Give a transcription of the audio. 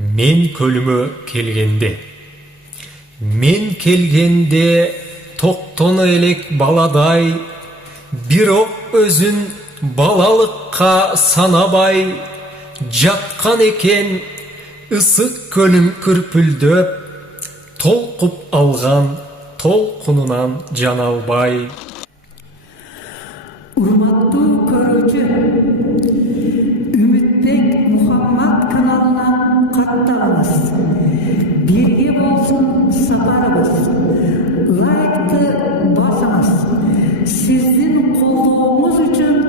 Мен көлүмө келгенде. Мен келгенде токтоно элек баладай, бирок өзүн балалыкка санабай, жаткан экен ысык көлүм күрпүлдөп, толкуп алган толкунунан жана албай. Урматтуу көрүүчү, Үмүтбек Мухаммад каналына катталыңыз. Бирге болсун сапарыбыз. Лайкты басыңыз. Сиздин колдооңуз үчүн